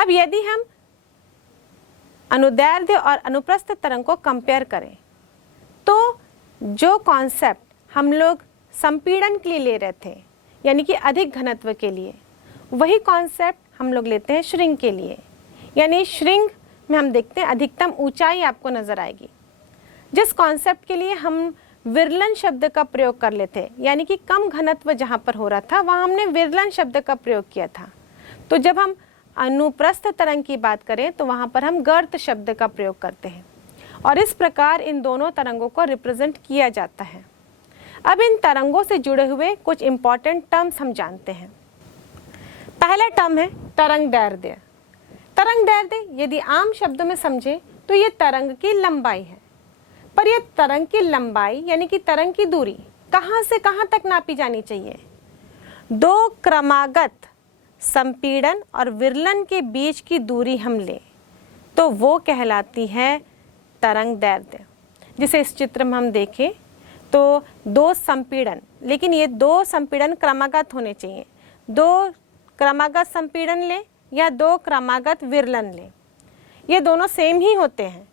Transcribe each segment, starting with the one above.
अब यदि हम अनुदैर्ध्य और अनुप्रस्थ तरंग को कंपेयर करें तो जो कॉन्सेप्ट हम लोग संपीड़न के लिए ले रहे थे, यानी कि अधिक घनत्व के लिए, वही कॉन्सेप्ट हम लोग लेते हैं श्रिंक के लिए। यानी श्रिंक में हम देखते हैं अधिकतम ऊंचाई आपको नजर आएगी। जिस कॉन्सेप्ट के लिए हम विरलन शब्द का प्रयोग कर लेते, यानी कि कम घनत्व जहाँ पर हो रहा था वहाँ हमने विरलन शब्द का प्रयोग किया था। तो जब हम अनुप्रस्थ तरंग की बात करें तो वहाँ पर हम गर्त शब्द का प्रयोग करते हैं और इस प्रकार इन दोनों तरंगों को रिप्रेजेंट किया जाता है। अब इन तरंगों से जुड़े हुए कुछ इंपॉर्टेंट टर्म्स हम जानते हैं। पहला टर्म है तरंग दैर्ध्य। तरंग दैर्ध्य यदि आम शब्दों में समझे तो ये तरंग की लंबाई है, पर यह तरंग की लंबाई यानी कि तरंग की दूरी कहाँ से कहाँ तक नापी जानी चाहिए। दो क्रमागत संपीड़न और विरलन के बीच की दूरी हम ले तो वो कहलाती है तरंग दैर्ध्य। जिसे इस चित्र में हम देखें तो दो संपीड़न, लेकिन ये दो संपीड़न क्रमागत होने चाहिए। दो क्रमागत संपीड़न ले या दो क्रमागत विरलन ले, ये दोनों सेम ही होते हैं।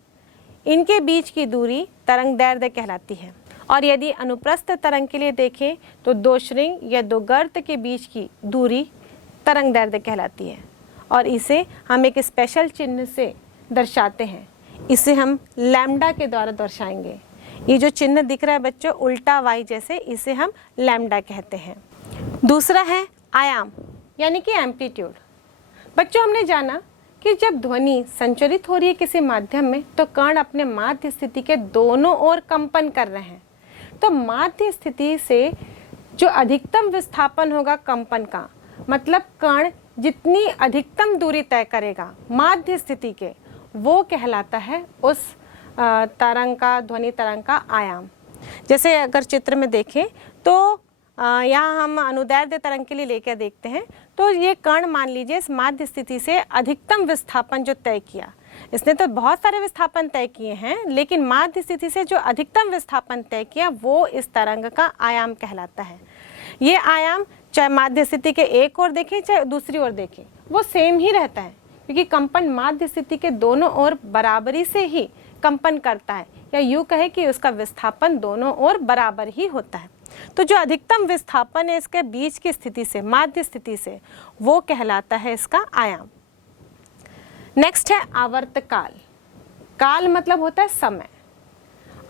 इनके बीच की दूरी तरंग दैर्ध्य कहलाती है। और यदि अनुप्रस्थ तरंग के लिए देखें तो दो श्रृंग या दो गर्त के बीच की दूरी तरंग दैर्ध्य कहलाती है और इसे हम एक स्पेशल चिन्ह से दर्शाते हैं। इसे हम लैम्डा के द्वारा दर्शाएंगे। ये जो चिन्ह दिख रहा है बच्चों उल्टा वाई जैसे, इसे हम लैम्डा कहते हैं। दूसरा है आयाम यानी कि एम्पलीट्यूड। बच्चों हमने जाना कि जब ध्वनि संचरित हो रही है किसी माध्यम में तो कण अपने माध्य स्थिति के दोनों ओर कंपन कर रहे हैं। तो माध्य स्थिति से जो अधिकतम विस्थापन होगा कंपन का, मतलब कण जितनी अधिकतम दूरी तय करेगा माध्य स्थिति के, वो कहलाता है उस तरंग का, ध्वनि तरंग का आयाम। जैसे अगर चित्र में देखें तो यहाँ हम अनुदैर्ध्य तरंग के लिए लेकर देखते हैं तो ये कण मान लीजिए इस माध्य स्थिति से अधिकतम विस्थापन जो तय किया, इसने तो बहुत सारे विस्थापन तय किए हैं, लेकिन माध्य स्थिति से जो अधिकतम विस्थापन तय किया वो इस तरंग का आयाम कहलाता है। ये आयाम चाहे माध्य स्थिति के एक ओर देखें चाहे दूसरी ओर देखें वो सेम ही रहता है, क्योंकि कंपन माध्य स्थिति के दोनों ओर बराबरी से ही कंपन करता है, या यूँ कहे कि उसका विस्थापन दोनों ओर बराबर ही होता है। तो जो अधिकतम विस्थापन है इसके बीच की स्थिति से, माध्य स्थिति से, वो कहलाता है इसका आयाम। नेक्स्ट है आवर्तकाल। काल मतलब होता है समय,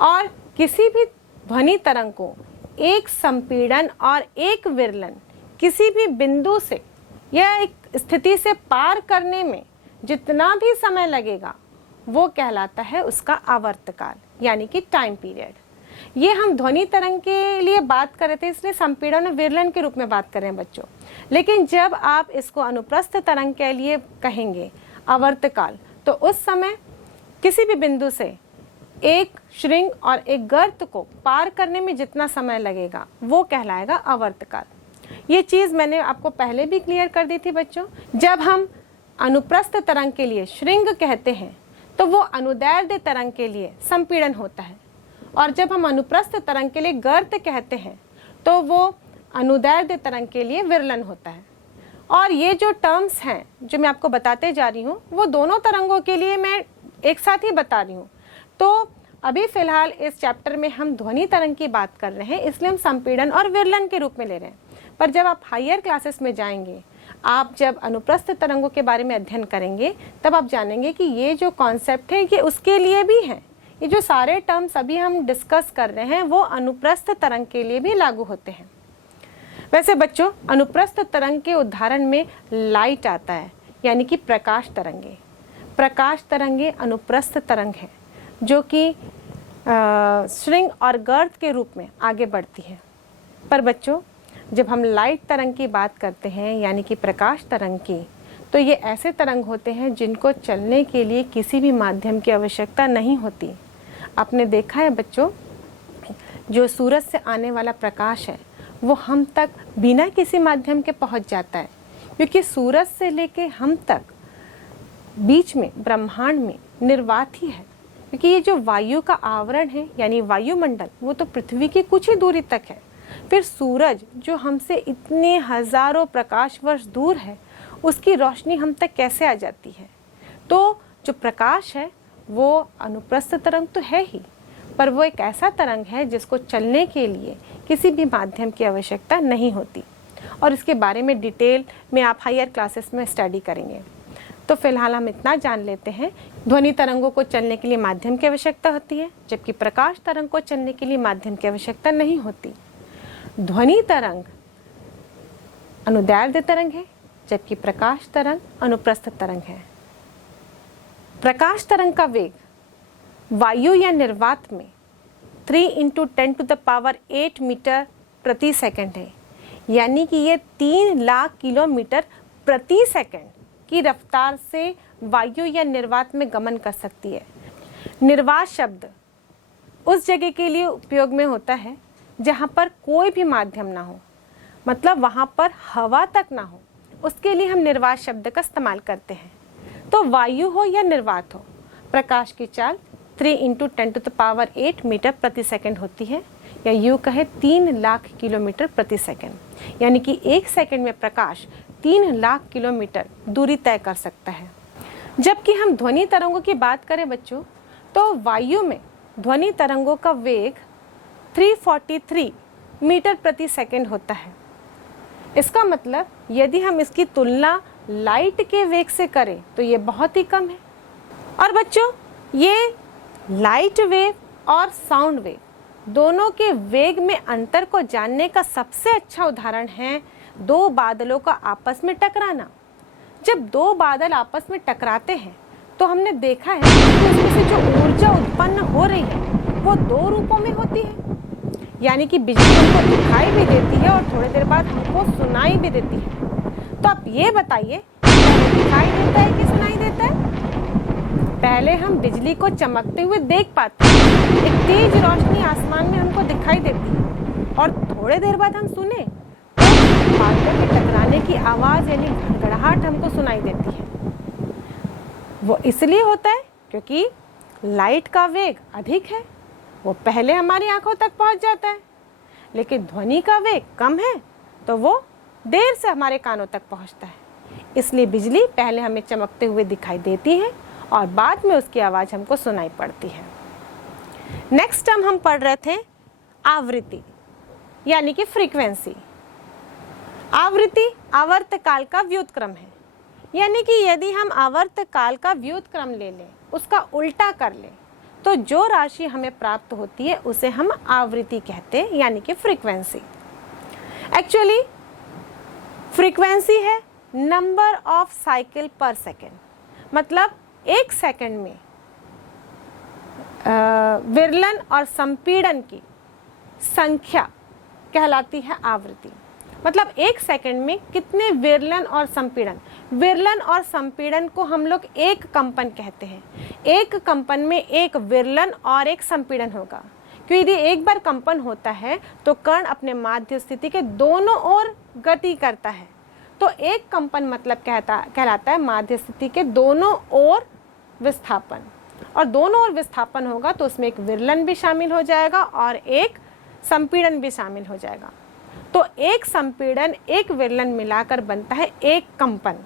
और किसी भी ध्वनि तरंग को एक संपीड़न और एक विरलन किसी भी बिंदु से या एक स्थिति से पार करने में जितना भी समय लगेगा वो कहलाता है उसका आवर्तकाल यानी कि टाइम पीरियड। ये हम ध्वनि तरंग के लिए बात कर रहे थे, इसलिए संपीड़न और विरलन के रूप में बात कर रहे हैं बच्चों। लेकिन जब आप इसको अनुप्रस्थ तरंग के लिए कहेंगे आवर्तकाल, तो उस समय किसी भी बिंदु से एक श्रृंग और एक गर्त को पार करने में जितना समय लगेगा वो कहलाएगा आवर्तकाल। ये चीज़ मैंने आपको पहले भी क्लियर कर दी थी बच्चों। जब हम अनुप्रस्थ तरंग के लिए श्रृंग कहते हैं तो वो अनुदैर्ध्य तरंग के लिए संपीड़न होता है, और जब हम अनुप्रस्थ तरंग के लिए गर्त कहते हैं तो वो अनुदैर्ध्य तरंग के लिए विरलन होता है। और ये जो टर्म्स हैं जो मैं आपको बताते जा रही हूँ वो दोनों तरंगों के लिए मैं एक साथ ही बता रही हूँ। तो अभी फिलहाल इस चैप्टर में हम ध्वनि तरंग की बात कर रहे हैं, इसलिए हम संपीड़न और विरलन के रूप में ले रहे हैं। पर जब आप हायर क्लासेस में जाएंगे, आप जब अनुप्रस्थ तरंगों के बारे में अध्ययन करेंगे, तब आप जानेंगे कि ये जो कॉन्सेप्ट है ये उसके लिए भी है। ये जो सारे टर्म्स अभी हम डिस्कस कर रहे हैं वो अनुप्रस्थ तरंग के लिए भी लागू होते हैं। वैसे बच्चों अनुप्रस्थ तरंग के उदाहरण में लाइट आता है, यानी कि प्रकाश तरंगे। प्रकाश तरंगे अनुप्रस्थ तरंग है जो कि श्रृंग और गर्त के रूप में आगे बढ़ती है। पर बच्चों जब हम लाइट तरंग की बात करते हैं यानी कि प्रकाश तरंग की, तो ये ऐसे तरंग होते हैं जिनको चलने के लिए किसी भी माध्यम की आवश्यकता नहीं होती। आपने देखा है बच्चों, जो सूरज से आने वाला प्रकाश है वो हम तक बिना किसी माध्यम के पहुंच जाता है, क्योंकि सूरज से लेके हम तक बीच में ब्रह्मांड में निर्वात ही है। क्योंकि ये जो वायु का आवरण है यानी वायुमंडल, वो तो पृथ्वी की कुछ ही दूरी तक है। फिर सूरज जो हमसे इतने हजारों प्रकाश वर्ष दूर है, उसकी रोशनी हम तक कैसे आ जाती है। तो जो प्रकाश है वो अनुप्रस्थ तरंग तो है ही, पर वो एक ऐसा तरंग है जिसको चलने के लिए किसी भी माध्यम की आवश्यकता नहीं होती, और इसके बारे में डिटेल में आप हायर क्लासेस में स्टडी करेंगे। तो फिलहाल हम इतना जान लेते हैं, ध्वनि तरंगों को चलने के लिए माध्यम की आवश्यकता होती है, जबकि प्रकाश तरंग को चलने के लिए माध्यम की आवश्यकता नहीं होती। ध्वनि तरंग अनुदैर्ध्य तरंग है, जबकि प्रकाश तरंग अनुप्रस्थ तरंग है। प्रकाश तरंग का वेग वायु या निर्वात में 3 × 10⁸ मीटर प्रति सेकंड है, यानी कि ये 3 लाख किलोमीटर प्रति सेकंड की रफ्तार से वायु या निर्वात में गमन कर सकती है। निर्वात शब्द उस जगह के लिए उपयोग में होता है जहाँ पर कोई भी माध्यम ना हो, मतलब वहाँ पर हवा तक ना हो, उसके लिए हम निर्वात शब्द का इस्तेमाल करते हैं। तो वायु हो या निर्वात हो, प्रकाश की चाल 3 × 10⁸ मीटर प्रति सेकंड होती है, या यूँ कहे 3 लाख किलोमीटर प्रति सेकंड, यानी कि एक सेकंड में प्रकाश 3 लाख किलोमीटर दूरी तय कर सकता है। जबकि हम ध्वनि तरंगों की बात करें बच्चों, तो वायु में ध्वनि तरंगों का वेग 343 मीटर प्रति सेकंड होता है। इसका मतलब यदि हम इसकी तुलना लाइट के वेग से करें तो ये बहुत ही कम है। और बच्चों, ये लाइट वेव और साउंड वेव दोनों के वेग में अंतर को जानने का सबसे अच्छा उदाहरण है दो बादलों का आपस में टकराना। जब दो बादल आपस में टकराते हैं तो हमने देखा है कि उसमें से जो ऊर्जा उत्पन्न हो रही है वो दो रूपों में होती है, यानी कि बिजली हमको दिखाई भी देती है और थोड़ी देर बाद हमको सुनाई भी देती है। तो आप ये बताइए, दिखाई देता है कि सुनाई देता है? पहले हम बिजली को चमकते हुए देख पाते हैं, एक तेज रोशनी आसमान में हमको दिखाई देती है, और थोड़ी देर बाद हम सुने तो बादलों के टकराने की आवाज़ यानी गड़गड़ाहट हमको सुनाई देती है। वो इसलिए होता है क्योंकि लाइट का वेग अधिक है, वो पहले हमारी आंखों तक पहुंच जाता है, लेकिन ध्वनि का वेग कम है तो वो देर से हमारे कानों तक पहुंचता है। इसलिए बिजली पहले हमें चमकते हुए दिखाई देती है और बाद में उसकी आवाज़ हमको सुनाई पड़ती है। नेक्स्ट टर्म हम पढ़ रहे थे आवृत्ति, यानी कि फ्रीक्वेंसी। आवृत्ति आवर्तकाल का व्युत्क्रम है, यानी कि यदि हम आवर्तकाल का व्युत्क्रम ले लें, उसका उल्टा कर लें, तो जो राशि हमें प्राप्त होती है उसे हम आवृत्ति कहते हैं, यानी कि फ्रीक्वेंसी। एक्चुअली फ्रीक्वेंसी है नंबर ऑफ साइकिल पर सेकेंड, मतलब एक सेकंड में विरलन और संपीड़न की संख्या कहलाती है आवृत्ति। मतलब एक सेकंड में कितने विरलन और संपीड़न, विरलन और संपीड़न को हम लोग एक कंपन कहते हैं। एक कंपन में एक विरलन और एक संपीड़न होगा, क्योंकि यदि एक बार कंपन होता है तो कण अपने माध्य स्थिति के दोनों ओर गति करता है। तो एक कंपन मतलब कहलाता है माध्य स्थिति के दोनों ओर विस्थापन, और दोनों ओर विस्थापन होगा तो उसमें एक विरलन भी शामिल हो जाएगा और एक संपीड़न भी शामिल हो जाएगा। तो एक संपीड़न एक विरलन मिलाकर बनता है एक कंपन।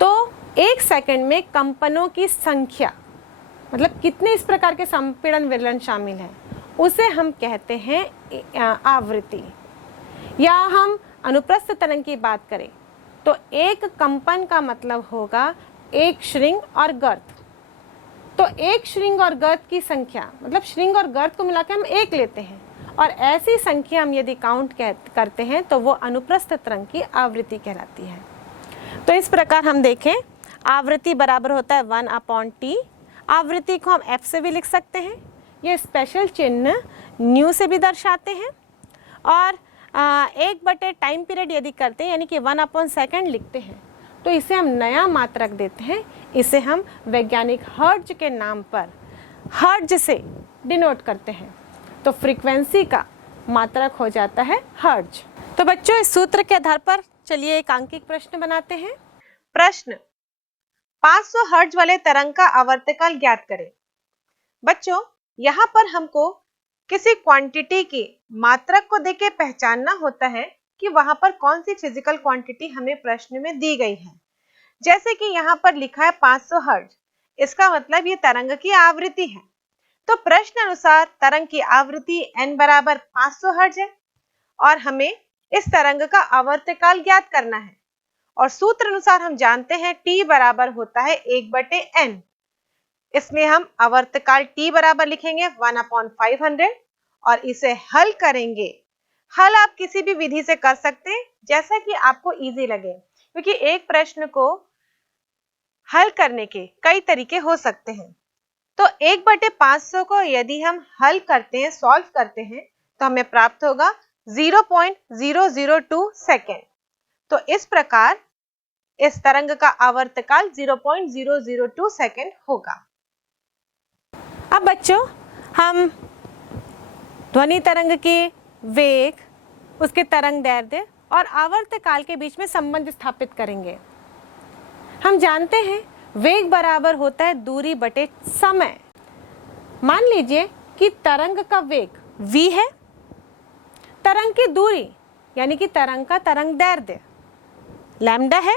तो एक सेकंड में कंपनों की संख्या, मतलब कितने इस प्रकार के संपीड़न विरलन शामिल हैं, उसे हम कहते हैं आवृत्ति। या हम अनुप्रस्थ तरंग की बात करें तो एक कंपन का मतलब होगा एक श्रृंग और गर्त। तो एक श्रृंग और गर्त की संख्या, मतलब श्रृंग और गर्त को मिलाकर हम एक लेते हैं, और ऐसी संख्या हम यदि काउंट करते हैं तो वो अनुप्रस्थ तरंग की आवृत्ति कहलाती है। तो इस प्रकार हम देखें, आवृत्ति बराबर होता है 1/T। आवृत्ति को हम F से भी लिख सकते हैं, ये स्पेशल चिन्ह न्यू से भी दर्शाते हैं, और 1/टाइम पीरियड यदि करते हैं यानी कि 1/सेकंड लिखते हैं तो इसे हम नया मात्रक देते हैं। इसे हम वैज्ञानिक हर्ट्ज के नाम पर हर्ट्ज से डिनोट करते हैं। तो फ्रीक्वेंसी का मात्रक हो जाता है हर्ट्ज। तो बच्चों, इस सूत्र के आधार पर चलिए एक आंकिक प्रश्न बनाते हैं। प्रश्न, 500 हर्ट्ज वाले तरंग का आवर्तकाल ज्ञात करें। बच्चों, यहाँ पर हमको किसी क्वांटिटी की मात्रक को देके पहचानना होता है कि वहां पर कौन सी फिजिकल क्वांटिटी हमें प्रश्न में दी गई है। जैसे कि यहाँ पर लिखा है 500 हर्ट्ज, इसका मतलब ये तरंग की आवृत्ति है। तो प्रश्न अनुसार तरंग की आवृत्ति n बराबर 500 हर्ट्ज है और हमें इस तरंग का आवर्तकाल ज्ञात करना है। और सूत्र अनुसार हम जानते हैं t बराबर होता है 1/n। इसमें हम आवर्तकाल t बराबर लिखेंगे 1/500 और इसे हल करेंगे। हल आप किसी भी विधि से कर सकते हैं जैसा कि आपको इजी लगे, क्योंकि एक प्रश्न को हल करने के कई तरीके हो सकते हैं। तो 1/500 को यदि हम हल करते हैं, सॉल्व करते हैं, तो हमें प्राप्त होगा 0.002 सेकेंड। तो इस प्रकार इस तरंग का आवर्तकाल 0.002 सेकेंड होगा। अब बच्चों हम ध्वनि तरंग के वेग, उसके तरंग दैर्ध्य और आवर्तकाल के बीच में संबंध स्थापित करेंगे। हम जानते हैं वेग बराबर होता है दूरी बटे समय। मान लीजिए कि तरंग का वेग v है, तरंग की दूरी यानी कि तरंग का तरंग दैर्ध्य लैम्डा है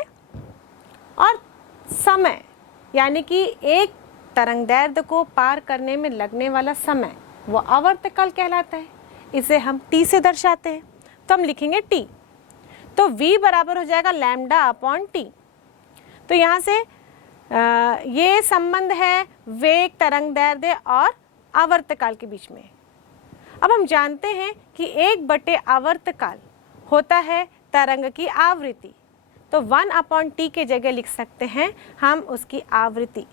और समय यानी कि एक तरंग दैर्ध्य को पार करने में लगने वाला समय वो आवर्तकाल कहलाता है। इसे हम t से दर्शाते हैं, तो हम लिखेंगे t। तो v बराबर हो जाएगा लैम्डा अपॉन t। तो यहाँ से ये संबंध है वेग, तरंग दैर्ध्य और आवर्तकाल के बीच में। अब हम जानते हैं कि 1/, आवर्तकाल होता है तरंग की आवृत्ति, तो 1/t के जगह लिख सकते हैं हम उसकी आवृत्ति।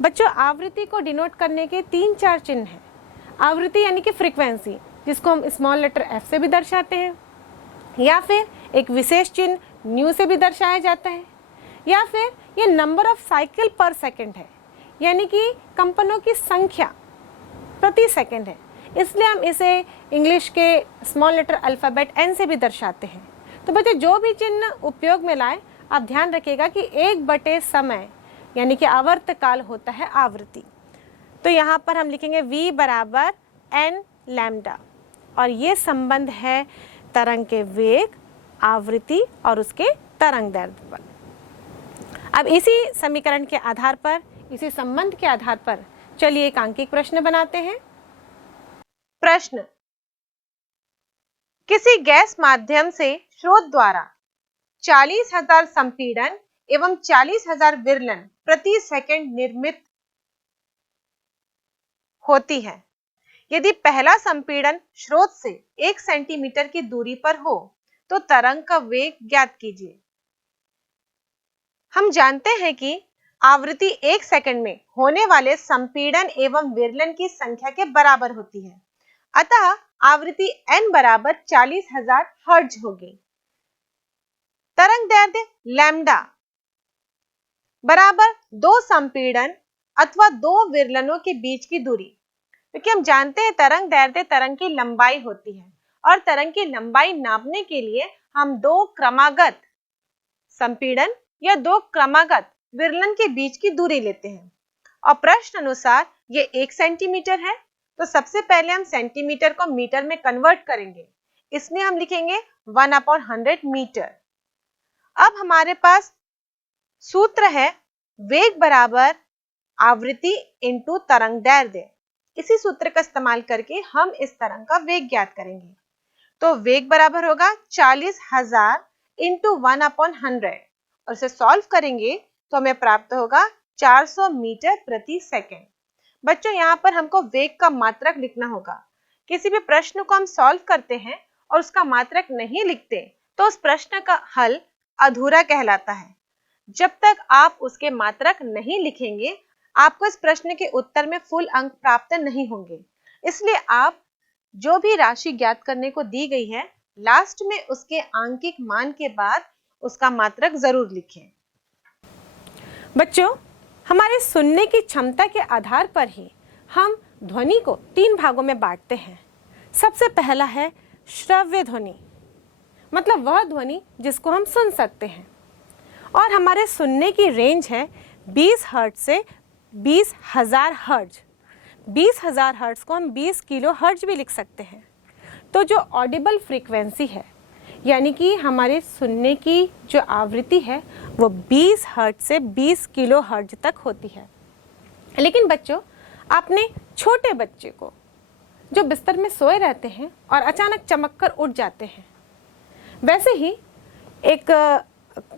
बच्चों आवृत्ति को डिनोट करने के 3-4 चिन्ह हैं। आवृत्ति यानी कि फ्रीक्वेंसी, जिसको हम स्मॉल लेटर f से भी दर्शाते हैं, या फिर एक विशेष चिन्ह न्यू से भी दर्शाया जाता है, या फिर ये नंबर ऑफ साइकिल पर सेकंड है, यानी कि कंपनों की संख्या प्रति सेकंड है। इसलिए हम इसे इंग्लिश के स्मॉल लेटर अल्फ़ाबेट n से भी दर्शाते हैं। तो बच्चे जो भी चिन्ह उपयोग में लाए, आप ध्यान रखिएगा कि 1/, समय यानी कि आवर्तकाल होता है आवृत्ति। तो यहाँ पर हम लिखेंगे v बराबर n लैम्डा और ये संबंध है तरंग के वेग, आवृत्ति और उसके तरंग दैर्ध्य पर। अब इसी समीकरण के आधार पर, इसी संबंध के आधार पर चलिए एक आंकिक प्रश्न बनाते हैं। प्रश्न, किसी गैस माध्यम से स्रोत द्वारा 40,000 संपीड़न एवं 40,000 विरलन प्रति सेकंड निर्मित होती है। यदि पहला संपीड़न स्रोत से 1 सेंटीमीटर की दूरी पर हो तो तरंग का वेग ज्ञात कीजिए। हम जानते हैं कि आवृत्ति 1 सेकंड में होने वाले संपीड़न एवं विरलन की संख्या के बराबर होती है, अतः आवृत्ति n बराबर 40,000 हर्ट्ज होगी। तरंग दैर्ध्य लैम्डा बराबर 2 संपीड़न अथवा 2 विरलनों के बीच की दूरी, क्योंकि हम जानते हैं तरंग दैर्ध्य तरंग की लंबाई होती है और तरंग की लंबाई नापने के लिए हम 2 क्रमागत संपीड़न या 2 क्रमागत विरलन के बीच की दूरी लेते हैं। और प्रश्न अनुसार ये 1 सेंटीमीटर है, तो सबसे पहले हम सेंटीमीटर को मीटर में कन्वर्ट करेंगे। इसमें हम लिखेंगे 1/100 मीटर। अब हमारे पास सूत्र है वेग बराबर आवृत्ति इंटू तरंग दैर्ध्य। इसी सूत्र का इस्तेमाल करके हम इस तरंग का वेग ज्ञात करेंगे। तो वेग बराबर होगा 40,000 इंटू 1/100 और इसे सॉल्व करेंगे तो हमें प्राप्त होगा 400 मीटर प्रति सेकेंड। बच्चों यहाँ पर हमको वेग का मात्रक लिखना होगा। किसी भी प्रश्न को हम सॉल्व करते हैं और उसका मात्रक नहीं लिखते तो उस प्रश्न का हल अधूरा कहलाता है। जब तक आप उसके मात्रक नहीं लिखेंगे, आपको इस प्रश्न के उत्तर में फुल अंक प्राप्त नहीं होंगे। इसलिए आप जो भी राशि ज्ञात करने को दी गई है, लास्ट में उसके आंकिक मान के बाद उसका मात्रक जरूर लिखें। बच्चों, हमारे सुनने की क्षमता के आधार पर ही हम ध्वनि को 3 भागों में बांटते हैं। सबसे पहला है श्रव्य ध्वनि, मतलब वह ध्वनि जिसको हम सुन सकते हैं, और हमारे सुनने की रेंज है 20 हर्ट्ज से 20,000 हर्ट्ज। 20,000 हर्ट्ज को हम 20 किलो हर्ट्ज भी लिख सकते हैं। तो जो ऑडिबल फ्रीक्वेंसी है, यानी कि हमारे सुनने की जो आवृत्ति है वो 20 हर्ट्ज से 20 किलो हर्ट्ज तक होती है। लेकिन बच्चों, आपने छोटे बच्चे को जो बिस्तर में सोए रहते हैं और अचानक चमक कर उठ जाते हैं, वैसे ही एक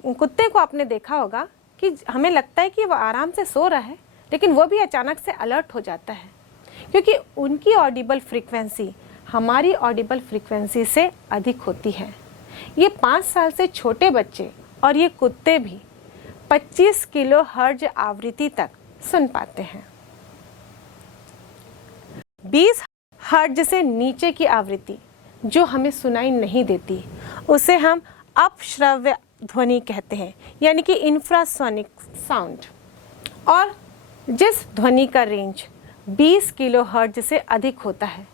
कुत्ते को आपने देखा होगा कि हमें लगता है कि वो आराम से सो रहा है, लेकिन वो भी अचानक से अलर्ट हो जाता है, क्योंकि उनकी ऑडिबल फ्रीक्वेंसी हमारी ऑडिबल फ्रीक्वेंसी से अधिक होती है। ये 5 साल से छोटे बच्चे और ये कुत्ते भी 25 किलो हर्ट्ज आवृत्ति तक सुन पाते हैं। 20 हर्ट्ज से नीचे की आवृत्ति जो हमें सुनाई नहीं देती, उसे हम अपश्रव्य ध्वनि कहते हैं, यानी कि इंफ्रासोनिक साउंड। और जिस ध्वनि का रेंज 20 किलो हर्ट्ज से अधिक होता है,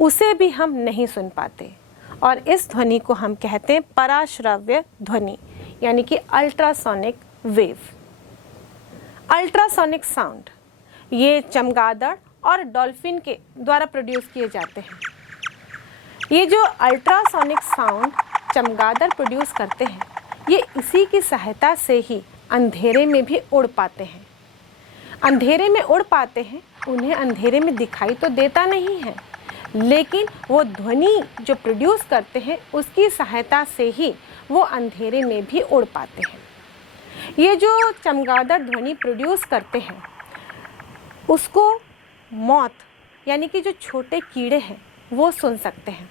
उसे भी हम नहीं सुन पाते, और इस ध्वनि को हम कहते हैं पराश्रव्य ध्वनि, यानी कि अल्ट्रासोनिक वेव। अल्ट्रासोनिक साउंड ये चमगादड़ और डॉल्फिन के द्वारा प्रोड्यूस किए जाते हैं। ये जो अल्ट्रासोनिक साउंड चमगादड़ प्रोड्यूस करते हैं, ये इसी की सहायता से ही अंधेरे में भी उड़ पाते हैं। अंधेरे में उड़ पाते हैं, उन्हें अंधेरे में दिखाई तो देता नहीं है, लेकिन वो ध्वनि जो प्रोड्यूस करते हैं उसकी सहायता से ही वो अंधेरे में भी उड़ पाते हैं। ये जो चमगादड़ ध्वनि प्रोड्यूस करते हैं, उसको मौत यानी कि जो छोटे कीड़े हैं वो सुन सकते हैं,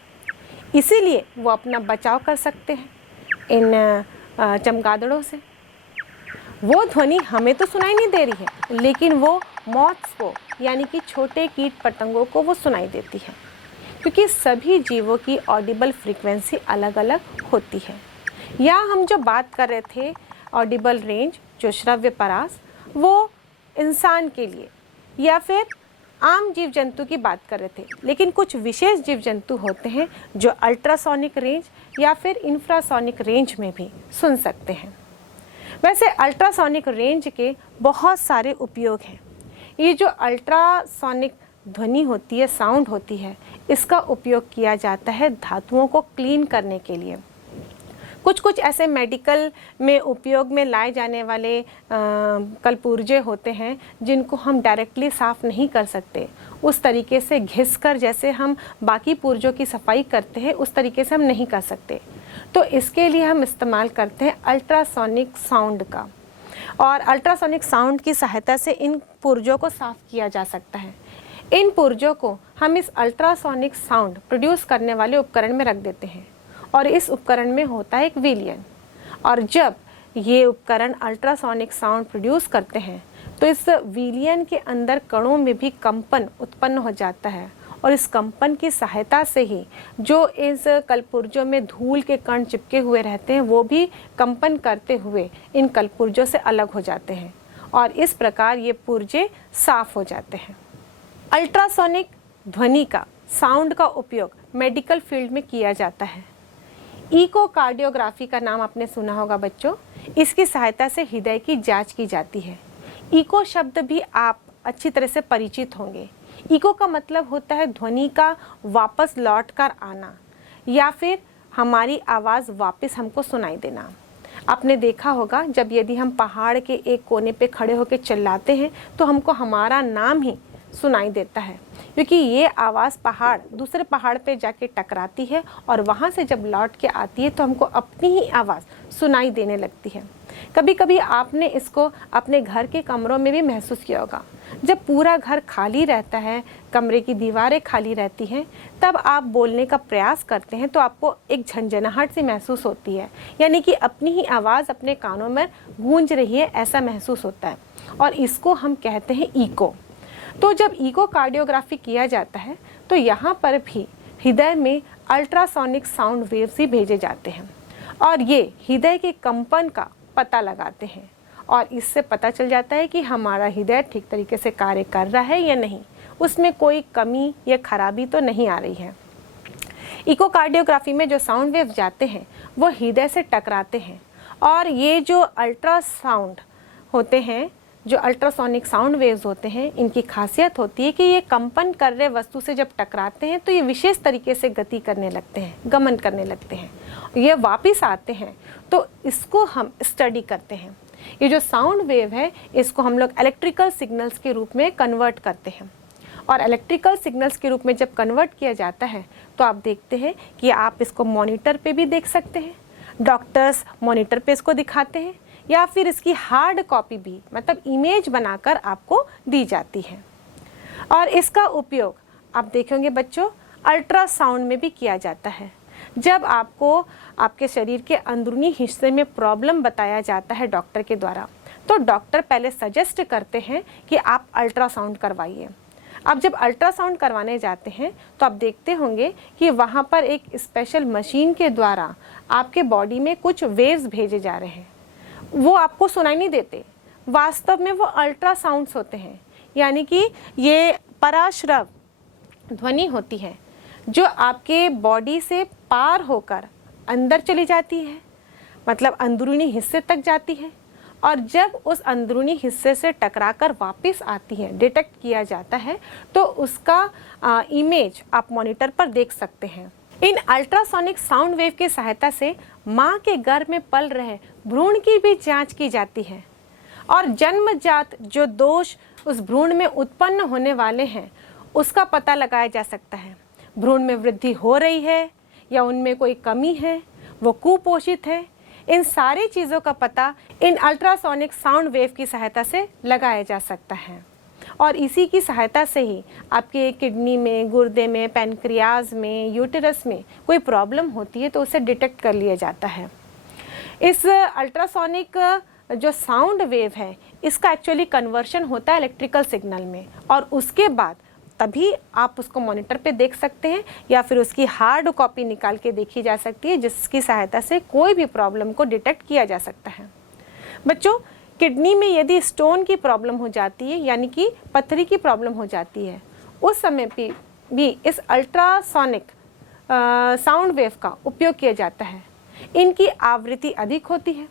इसीलिए वो अपना बचाव कर सकते हैं इन चमगादड़ों से। वो ध्वनि हमें तो सुनाई नहीं दे रही है, लेकिन वो मॉथ्स को यानी कि छोटे कीट पतंगों को वो सुनाई देती है, क्योंकि सभी जीवों की ऑडिबल फ्रीक्वेंसी अलग अलग होती है। या हम जो बात कर रहे थे ऑडिबल रेंज, जो श्रव्य परास, वो इंसान के लिए या फिर आम जीव जंतु की बात कर रहे थे, लेकिन कुछ विशेष जीव जंतु होते हैं जो अल्ट्रासोनिक रेंज या फिर इंफ्रासोनिक रेंज में भी सुन सकते हैं। वैसे अल्ट्रासोनिक रेंज के बहुत सारे उपयोग हैं। ये जो अल्ट्रासोनिक ध्वनि होती है, साउंड होती है, इसका उपयोग किया जाता है धातुओं को क्लीन करने के लिए। कुछ ऐसे मेडिकल में उपयोग में लाए जाने वाले कलपुर्जे होते हैं जिनको हम डायरेक्टली साफ़ नहीं कर सकते, उस तरीके से घिसकर जैसे हम बाकी पुर्जों की सफाई करते हैं उस तरीके से हम नहीं कर सकते। तो इसके लिए हम इस्तेमाल करते हैं अल्ट्रासोनिक साउंड का, और अल्ट्रासोनिक साउंड की सहायता से इन पुर्जों को साफ़ किया जा सकता है। इन पुर्जों को हम इस अल्ट्रासोनिक साउंड प्रोड्यूस करने वाले उपकरण में रख देते हैं, और इस उपकरण में होता है एक विलियन। और जब ये उपकरण अल्ट्रासोनिक साउंड प्रोड्यूस करते हैं तो इस विलियन के अंदर कणों में भी कंपन उत्पन्न हो जाता है, और इस कंपन की सहायता से ही जो इस कलपुर्जों में धूल के कण चिपके हुए रहते हैं वो भी कंपन करते हुए इन कलपुर्जों से अलग हो जाते हैं, और इस प्रकार ये पुर्जे साफ हो जाते हैं। अल्ट्रासोनिक ध्वनि का, साउंड का उपयोग मेडिकल फील्ड में किया जाता है। इकोकार्डियोग्राफी का नाम आपने सुना होगा बच्चों। इसकी सहायता से हृदय की जांच की जाती है। इको शब्द भी आप अच्छी तरह से परिचित होंगे। इको का मतलब होता है ध्वनि का वापस लौट कर आना, या फिर हमारी आवाज़ वापस हमको सुनाई देना। आपने देखा होगा जब यदि हम पहाड़ के एक कोने पे खड़े होकर चिल्लाते हैं तो हमको हमारा नाम ही सुनाई देता है, क्योंकि ये आवाज़ पहाड़ दूसरे पहाड़ पे जाके टकराती है और वहाँ से जब लौट के आती है तो हमको अपनी ही आवाज़ सुनाई देने लगती है। कभी कभी आपने इसको अपने घर के कमरों में भी महसूस किया होगा। जब पूरा घर खाली रहता है, कमरे की दीवारें खाली रहती हैं, तब आप बोलने का प्रयास करते हैं तो आपको एक झंझनाहट सी महसूस होती है, यानी कि अपनी ही आवाज़ अपने कानों में गूंज रही है, ऐसा महसूस होता है, और इसको हम कहते हैं इको। तो जब इकोकार्डियोग्राफी किया जाता है तो यहाँ पर भी हृदय में अल्ट्रासोनिक साउंड वेव्स ही भेजे जाते हैं, और ये हृदय के कंपन का पता लगाते हैं, और इससे पता चल जाता है कि हमारा हृदय ठीक तरीके से कार्य कर रहा है या नहीं, उसमें कोई कमी या खराबी तो नहीं आ रही है। इकोकार्डियोग्राफी में जो साउंड वेव जाते हैं वो हृदय से टकराते हैं, और ये जो अल्ट्रासाउंड होते हैं जो अल्ट्रासोनिक साउंड वेव्स होते हैं, इनकी खासियत होती है कि ये कंपन कर रहे वस्तु से जब टकराते हैं तो ये विशेष तरीके से गति करने लगते हैं, गमन करने लगते हैं, ये वापस आते हैं। तो इसको हम स्टडी करते हैं। ये जो साउंड वेव है इसको हम लोग इलेक्ट्रिकल सिग्नल्स के रूप में कन्वर्ट करते हैं, और इलेक्ट्रिकल सिग्नल्स के रूप में जब कन्वर्ट किया जाता है तो आप देखते हैं कि आप इसको मॉनिटर पे भी देख सकते हैं, डॉक्टर्स मॉनिटर पे इसको दिखाते हैं, या फिर इसकी हार्ड कॉपी भी मतलब इमेज बनाकर आपको दी जाती है। और इसका उपयोग आप देखेंगे बच्चों अल्ट्रासाउंड में भी किया जाता है। जब आपको आपके शरीर के अंदरूनी हिस्से में प्रॉब्लम बताया जाता है डॉक्टर के द्वारा, तो डॉक्टर पहले सजेस्ट करते हैं कि आप अल्ट्रासाउंड करवाइए। अब जब अल्ट्रासाउंड करवाने जाते हैं तो आप देखते होंगे कि वहाँ पर एक स्पेशल मशीन के द्वारा आपके बॉडी में कुछ वेव्स भेजे जा रहे हैं। वो आपको सुनाई नहीं देते, वास्तव में वो अल्ट्रासाउंड्स होते हैं, यानी कि ये पराश्रव ध्वनि होती है जो आपके बॉडी से पार होकर अंदर चली जाती है, मतलब अंदरूनी हिस्से तक जाती है, और जब उस अंदरूनी हिस्से से टकराकर वापस आती है, डिटेक्ट किया जाता है, तो उसका इमेज आप मॉनिटर पर देख सकते हैं। इन अल्ट्रासोनिक साउंड वेव की सहायता से माँ के गर्भ में पल रहे भ्रूण की भी जांच की जाती है, और जन्मजात जो दोष उस भ्रूण में उत्पन्न होने वाले हैं उसका पता लगाया जा सकता है। भ्रूण में वृद्धि हो रही है या उनमें कोई कमी है, वो कुपोषित है, इन सारी चीज़ों का पता इन अल्ट्रासोनिक साउंड वेव की सहायता से लगाया जा सकता है। और इसी की सहायता से ही आपके किडनी में, गुर्दे में, पैनक्रियाज में, यूटेरस में कोई प्रॉब्लम होती है तो उसे डिटेक्ट कर लिया जाता है। इस अल्ट्रासोनिक जो साउंड वेव है इसका एक्चुअली कन्वर्शन होता है इलेक्ट्रिकल सिग्नल में, और उसके बाद तभी आप उसको मॉनिटर पे देख सकते हैं, या फिर उसकी हार्ड कॉपी निकाल के देखी जा सकती है, जिसकी सहायता से कोई भी प्रॉब्लम को डिटेक्ट किया जा सकता है। बच्चों, किडनी में यदि स्टोन की प्रॉब्लम हो जाती है, यानी कि पथरी की प्रॉब्लम हो जाती है, उस समय भी इस अल्ट्रासोनिक साउंड वेव का उपयोग किया जाता है। इनकी आवृत्ति अधिक होती है,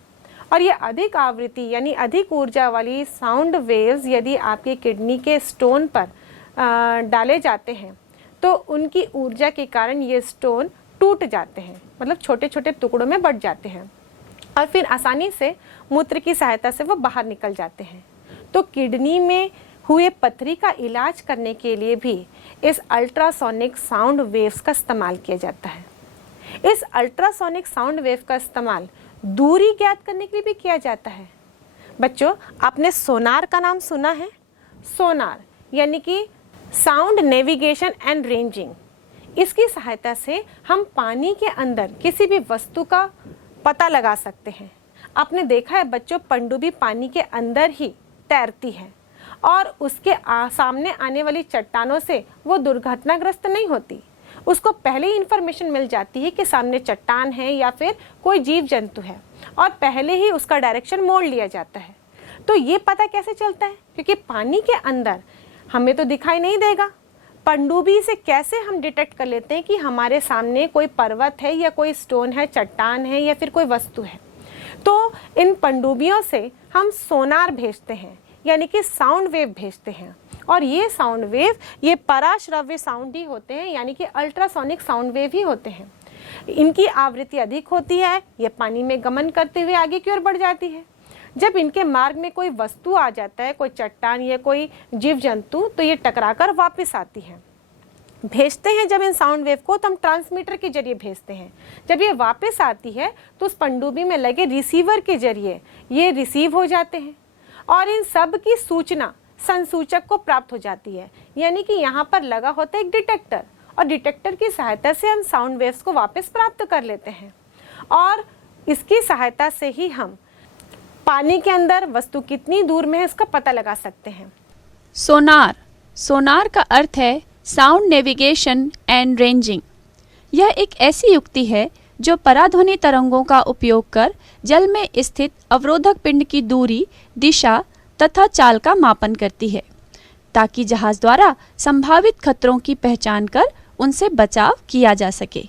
और ये अधिक आवृत्ति यानी अधिक ऊर्जा वाली साउंड वेव्स यदि आपकी किडनी के स्टोन पर डाले जाते हैं तो उनकी ऊर्जा के कारण ये स्टोन टूट जाते हैं, मतलब छोटे छोटे टुकड़ों में बट जाते हैं, और फिर आसानी से मूत्र की सहायता से वो बाहर निकल जाते हैं। तो किडनी में हुए पथरी का इलाज करने के लिए भी इस अल्ट्रासोनिक साउंड वेव्स का इस्तेमाल किया जाता है। इस अल्ट्रासोनिक साउंड वेव का इस्तेमाल दूरी ज्ञात करने के लिए भी किया जाता है। बच्चों, आपने सोनार का नाम सुना है? सोनार यानी कि साउंड नेविगेशन एंड रेंजिंग। इसकी सहायता से हम पानी के अंदर किसी भी वस्तु का पता लगा सकते हैं। आपने देखा है बच्चों, पनडुब्बी पानी के अंदर ही तैरती है, और उसके सामने आने वाली चट्टानों से वो दुर्घटनाग्रस्त नहीं होती। उसको पहले ही इंफॉर्मेशन मिल जाती है कि सामने चट्टान है या फिर कोई जीव जंतु है, और पहले ही उसका डायरेक्शन मोड़ लिया जाता है। तो ये पता कैसे चलता है? क्योंकि पानी के अंदर हमें तो दिखाई नहीं देगा। पनडुब्बी से कैसे हम डिटेक्ट कर लेते हैं कि हमारे सामने कोई पर्वत है या कोई स्टोन है, चट्टान है या फिर कोई वस्तु है? तो इन पनडुब्बियों से हम सोनार भेजते हैं, यानी कि साउंड वेव भेजते हैं, और ये साउंड वेव ये पराश्रव्य साउंड ही होते हैं, यानी कि अल्ट्रासोनिक साउंड वेव ही होते हैं। इनकी आवृत्ति अधिक होती है, ये पानी में गमन करते हुए आगे की ओर बढ़ जाती है। जब इनके मार्ग में कोई वस्तु आ जाता है, कोई चट्टान या कोई जीव जंतु, तो ये टकराकर वापस आती है। भेजते हैं जब इन साउंड वेव को, तो हम ट्रांसमीटर के जरिए भेजते हैं। जब ये वापस आती है तो उस पनडुब्बी में लगे रिसीवर के जरिए ये रिसीव हो जाते हैं, और इन सब की सूचना संसूचक को प्राप्त हो जाती है, यानी कि यहाँ पर लगा होता है एक डिटेक्टर, और डिटेक्टर की सहायता से हम साउंड वेव्स को वापस प्राप्त कर लेते हैं, और इसकी सहायता से ही हम पानी के अंदर वस्तु कितनी दूर में है इसका पता लगा सकते हैं। सोनार, सोनार का अर्थ है साउंड नेविगेशन एंड रेंजिंग। यह एक ऐसी युक्ति है जो पराध्वनि तरंगों का उपयोग कर जल में स्थित अवरोधक पिंड की दूरी, दिशा तथा चाल का मापन करती है, ताकि जहाज द्वारा संभावित खतरों की पहचान कर उनसे बचाव किया जा सके।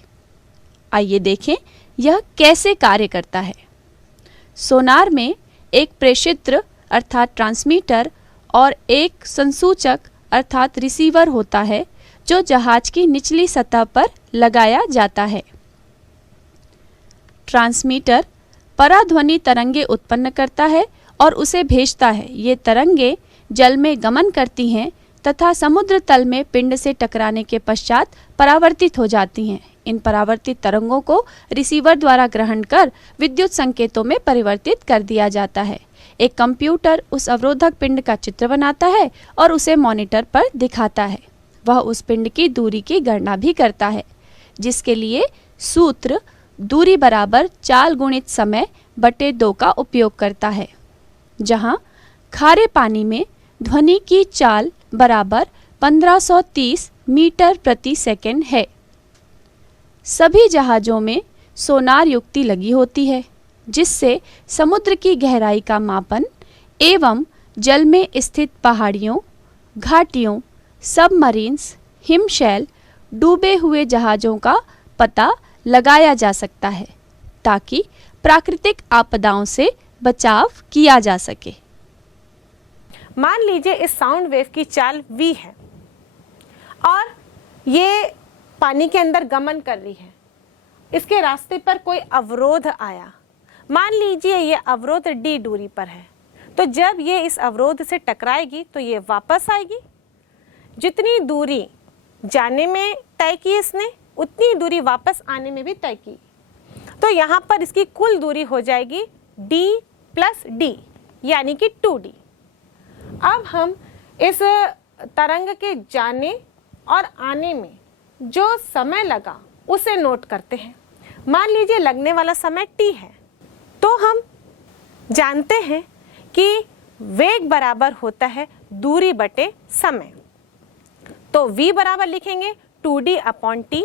आइए देखें यह कैसे कार्य करता है। सोनार में एक प्रेषित्र अर्थात ट्रांसमीटर और एक संसूचक अर्थात रिसीवर होता है जो जहाज की निचली सतह पर लगाया जाता है। ट्रांसमीटर पराध्वनि तरंगे उत्पन्न करता है और उसे भेजता है। ये तरंगे जल में गमन करती हैं तथा समुद्र तल में पिंड से टकराने के पश्चात परावर्तित हो जाती हैं। इन परावर्तित तरंगों को रिसीवर द्वारा ग्रहण कर विद्युत संकेतों में परिवर्तित कर दिया जाता है। एक कंप्यूटर उस अवरोधक पिंड का चित्र बनाता है और उसे मॉनिटर पर दिखाता है। वह उस पिंड की दूरी की गणना भी करता है, जिसके लिए सूत्र दूरी बराबर चाल गुणित समय बटे 2 का उपयोग करता है, जहां खारे पानी में ध्वनि की चाल बराबर 1530 मीटर प्रति सेकंड है। सभी जहाजों में सोनार युक्ति लगी होती है, जिससे समुद्र की गहराई का मापन एवं जल में स्थित पहाड़ियों, घाटियों, सबमरीन्स, हिमशैल, डूबे हुए जहाज़ों का पता लगाया जा सकता है, ताकि प्राकृतिक आपदाओं से बचाव किया जा सके। मान लीजिए इस साउंड वेव की चाल v है और ये पानी के अंदर गमन कर रही है। इसके रास्ते पर कोई अवरोध आया, मान लीजिए ये अवरोध d दूरी पर है, तो जब ये इस अवरोध से टकराएगी तो ये वापस आएगी। जितनी दूरी जाने में तय की इसने, उतनी दूरी वापस आने में भी तय की, तो यहाँ पर इसकी कुल दूरी हो जाएगी d प्लस d यानी कि 2d। अब हम इस तरंग के जाने और आने में जो समय लगा उसे नोट करते हैं। मान लीजिए लगने वाला समय t है, तो हम जानते हैं कि वेग बराबर होता है दूरी बटे समय, तो v बराबर लिखेंगे 2d अपॉन t,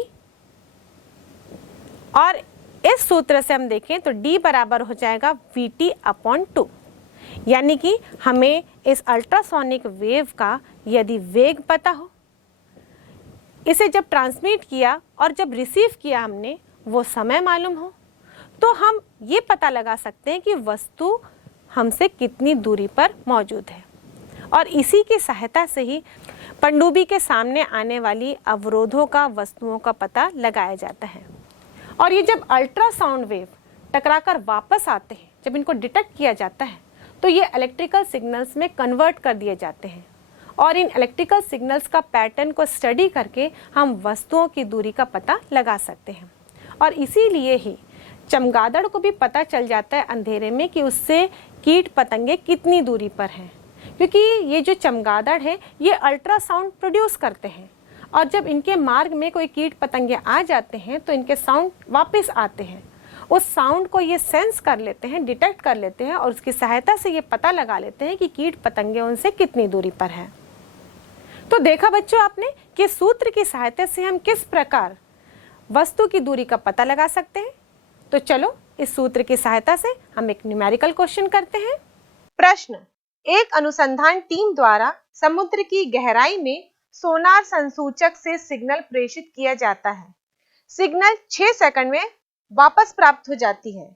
और इस सूत्र से हम देखें तो d बराबर हो जाएगा vt अपॉन 2। यानी कि हमें इस अल्ट्रासोनिक वेव का यदि वेग पता हो, इसे जब ट्रांसमिट किया और जब रिसीव किया हमने वो समय मालूम हो, तो हम ये पता लगा सकते हैं कि वस्तु हमसे कितनी दूरी पर मौजूद है। और इसी की सहायता से ही पनडुब्बी के सामने आने वाली अवरोधों का, वस्तुओं का पता लगाया जाता है। और ये जब अल्ट्रासाउंड वेव टकराकर वापस आते हैं, जब इनको डिटेक्ट किया जाता है, तो ये इलेक्ट्रिकल सिग्नल्स में कन्वर्ट कर दिए जाते हैं और इन इलेक्ट्रिकल सिग्नल्स का पैटर्न को स्टडी करके हम वस्तुओं की दूरी का पता लगा सकते हैं। और इसीलिए ही चमगादड़ को भी पता चल जाता है अंधेरे में कि उससे कीट पतंगे कितनी दूरी पर हैं, क्योंकि ये जो चमगादड़ है ये अल्ट्रासाउंड प्रोड्यूस करते हैं और जब इनके मार्ग में कोई कीट पतंगे आ जाते हैं तो इनके साउंड वापस आते हैं। उस साउंड को ये सेंस कर लेते हैं, डिटेक्ट कर लेते हैं और उसकी सहायता से ये पता लगा लेते हैं कि कीट पतंगे उनसे कितनी दूरी पर है। तो देखा बच्चों आपने कि सूत्र की सहायता से हम किस प्रकार वस्तु की दूरी का पता लगा सकते हैं। तो चलो इस सूत्र की सहायता से हम एक न्यूमेरिकल क्वेश्चन करते हैं। प्रश्न, एक अनुसंधान टीम द्वारा समुद्र की गहराई में सोनार संसूचक से सिग्नल प्रेषित किया जाता है। सिग्नल 6 सेकंड में वापस प्राप्त हो जाती है।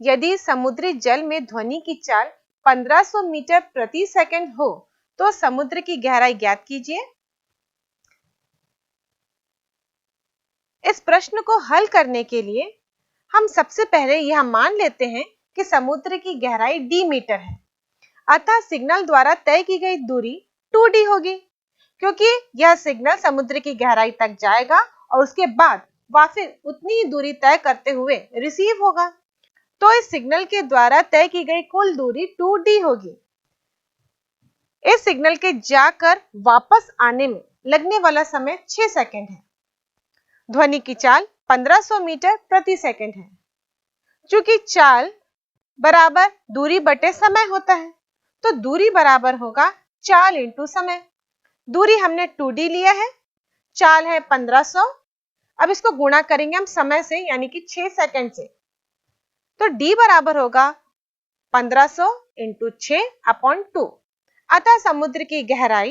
यदि समुद्री जल में ध्वनि की चाल 1500 मीटर प्रति सेकंड हो तो समुद्र की गहराई ज्ञात कीजिए। इस प्रश्न को हल करने के लिए हम सबसे पहले यह मान लेते हैं कि समुद्र की गहराई d मीटर है, अतः सिग्नल द्वारा तय की गई दूरी 2d होगी, क्योंकि यह सिग्नल समुद्र की गहराई तक जाएगा और उसके बाद वापस उतनी ही दूरी तय करते हुए रिसीव होगा। तो इस सिग्नल के द्वारा तय की गई कुल दूरी 2d होगी। इस सिग्नल के जाकर वापस आने में लगने वाला समय 6 सेकंड है। ध्वनि की चाल 1500 मीटर प्रति सेकंड है। चूंकि चाल बराबर दूरी बटे समय होता है, तो दूरी बराबर होगा चाल इंटू समय। दूरी हमने 2d लिया है, चाल है 1500। अब इसको गुणा करेंगे हम समय से, यानी कि 6 सेकंड से, तो d बराबर होगा 1500 इंटू 6 अपॉन 2। अतः समुद्र की गहराई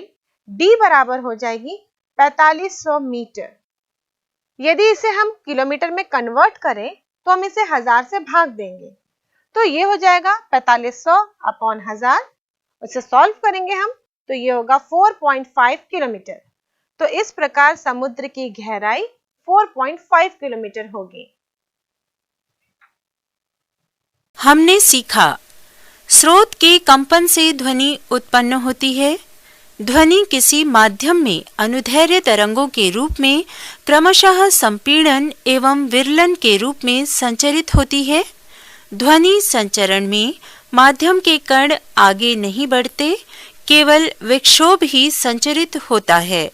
d बराबर हो जाएगी 4500 मीटर। यदि इसे हम किलोमीटर में कन्वर्ट करें तो हम इसे 1000 से भाग देंगे, तो ये हो जाएगा 4500 अपॉन 1000 उसे सॉल्व करेंगे हम तो ये होगा 4.5 किलोमीटर। तो इस प्रकार समुद्र की गहराई 4.5 किलोमीटर होगी। हमने सीखा स्रोत के कंपन से ध्वनि उत्पन्न होती है। ध्वनि किसी माध्यम में अनुदैर्घ्य तरंगों के रूप में क्रमशः संपीड़न एवं विरलन के रूप में संचरित होती है। ध्वनि संचरण में माध्यम के कण आगे नहीं बढ़ते, केवल विक्षोभ ही संचरित होता है।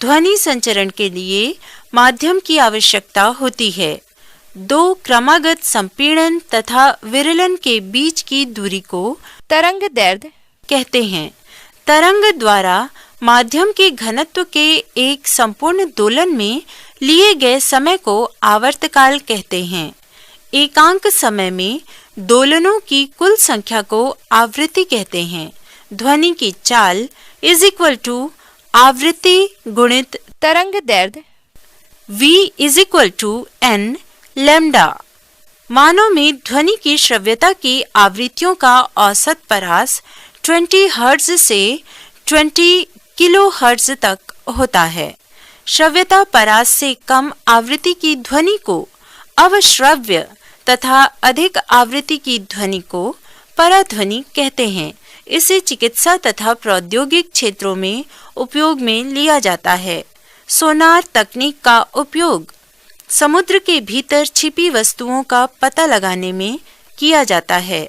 ध्वनि संचरण के लिए माध्यम की आवश्यकता होती है। दो क्रमागत संपीड़न तथा विरलन के बीच की दूरी को तरंग दैर्घ्य कहते हैं। तरंग द्वारा माध्यम के घनत्व के एक संपूर्ण दोलन में लिए गए समय को आवर्तकाल कहते हैं। एकांक समय में दोलनों की कुल संख्या को आवृत्ति कहते हैं। ध्वनि की चाल इज इक्वल टू आवृत्ति गुणित तरंग दैर्घ्य v is equal to n lambda. मानव में ध्वनि की श्रव्यता की आवृत्तियों का औसत परास 20 हर्ट्ज से 20 किलो हर्ट्ज तक होता है। श्रव्यता परास से कम आवृत्ति की ध्वनि को अवश्रव्य तथा अधिक आवृत्ति की ध्वनि को पराध्वनि कहते हैं। इसे चिकित्सा तथा प्रौद्योगिक क्षेत्रों में उपयोग में लिया जाता है। सोनार तकनीक का उपयोग समुद्र के भीतर छिपी वस्तुओं का पता लगाने में किया जाता है।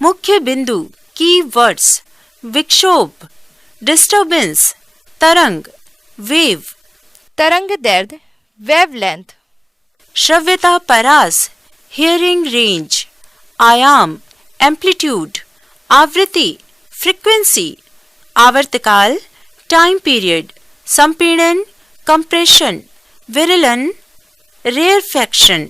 मुख्य बिंदु की वर्ड्स विक्षोभ, डिस्टर्बेंस, तरंग, वेव, तरंग दैर्घ्य, वेवलेंथ, श्रव्यता परास, हियरिंग रेंज, आयाम, एम्पलीट्यूड, आवृत्ति, फ्रीक्वेंसी, आवर्तकाल, टाइम पीरियड, संपीड़न, कंप्रेशन, विरलन, रेयरफैक्शन।